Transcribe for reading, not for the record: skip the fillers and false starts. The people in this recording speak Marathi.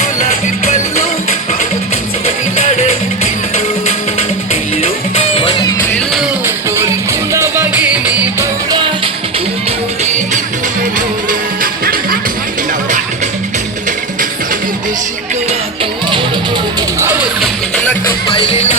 गुलाबी पल्लू पिल्लू पिल्लू मन पिल्लू गोरी तुला बघिनी बवळा तू मोरी शिकवा तू नका पाहिलेला